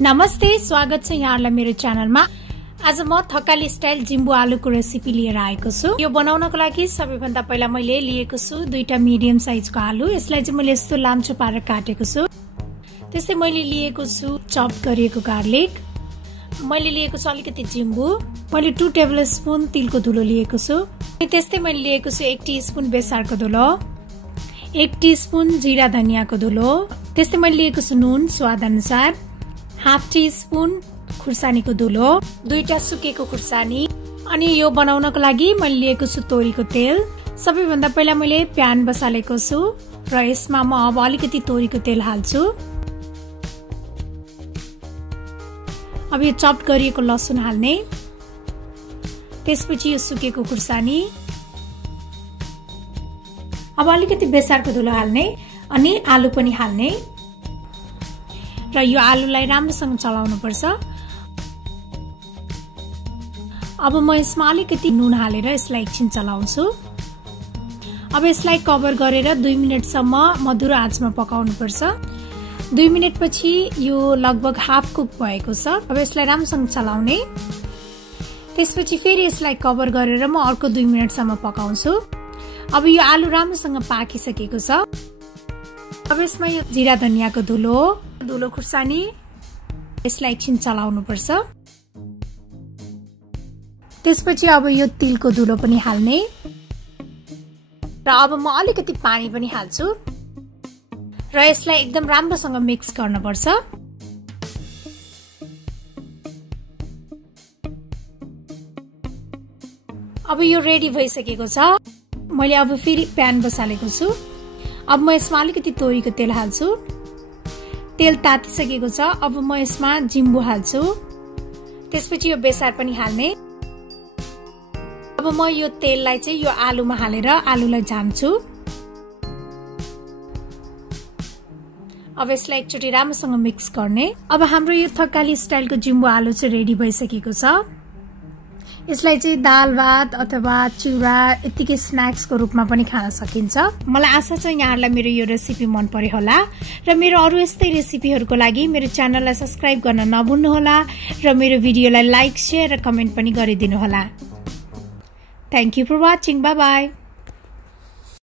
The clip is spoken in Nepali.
नमस्ते, स्वागत छ यहाँहरुलाई मेरो च्यानलमा। आज म थकाली स्टाइल जिम्बु आलुको रेसिपी लिएर आएको छु। यो बनाउनको लागि सबैभन्दा पहिला मैले लिएको छु दुईटा मिडियम साइजको आलु। यसलाई चाहिँ मैले यस्तो लाम्चो पारेर काटेको छु। त्यसै मैले लिएको छु चप गरिएको गार्लिक। मैले लिएको छु अलिकति जिम्बु। मैले 2 टेबलस्पुन तिलको धुलो लिएको छु। त्यस्तै मैले लिएको छु 1 टीस्पुन बेसारको धुलो, 1 टीस्पुन जिरा धनियाको धुलो। त्यस्तै मैले लिएको छु नुन स्वाद अनुसार, 1/2 टीस्पुन खुर्सानीको धुलो, 2टा सुकेको खुर्सानी। अनि यो बनाउनको लागि मैले लिएको छु तोरीको तेल। सबैभन्दा पहिला मैले प्यान बसालेको छु र यसमा म अब अलिकति तोरीको तेल हाल्छु। अब यो चप गरिएको लसुन हाल्ने, त्यसपछि यो सुकेको खुर्सानी, अब अलिकति बेसारको धुलो हाल्ने अनि आलु पनि हाल्ने र यो आलुलाई राम्रोसँग चलाउनु पर्छ। अब म यसमा अलिकति नुन हालेर यसलाई एकछिन चलाउँछु। अब यसलाई कभर गरेर 2 मिनेटसम्म मधुरो आँचमा पकाउनु पर्छ। 2 मिनेटपछि यो लगभग हाफ कुक भएको छ। अब यसलाई राम्रोसँग चलाउने, त्यसपछि फेरि यसलाई कभर गरेर म अर्को 2 मिनेटसम्म पकाउँछु। अब यो आलु राम्रोसँग पाकिसकेको छ। अब यसमा यो जिरा धनियाको धुलो, धुलो खुर्सानी, यसलाई एकछिन चलाउनु पर्छ। त्यसपछि अब यो तिलको धुलो पनि हाल्ने र अब म अलिकति पानी पनि हाल्छु र यसलाई एकदम राम्रोसँग मिक्स गर्नुपर्छ। अब यो रेडी भइसकेको छ। मैले अब फेरि प्यान बसालेको छु। अब म यसमा अलिकति तोरीको तेल हाल्छु। तेल तातिसकेको छ। अब म यसमा जिम्बु हाल्छु। त्यसपछि यो बेसार पनि हाल्ने। अब म यो तेललाई चाहिँ यो आलुमा हालेर आलुलाई झाम्छु। अब यसलाई एकचोटि राम्रोसँग मिक्स गर्ने। अब हाम्रो यो थकाली स्टाइलको जिम्बु आलु चाहिँ रेडी भइसकेको छ। यसलाई चाहिँ दाल भात अथवा चिउरा यतिकै स्न्याक्सको रूपमा पनि खान सकिन्छ। मलाई आशा छ यहाँहरुलाई मेरो यो रेसिपी मन पर्यो होला र मेरो अरु यस्तै रेसिपीहरुको लागि मेरो च्यानललाई सब्स्क्राइब गर्न नभुल्नु होला र मेरो भिडियोलाई लाइक, शेयर र कमेन्ट पनि गरिदिनु होला। Thank you for watching. Bye bye.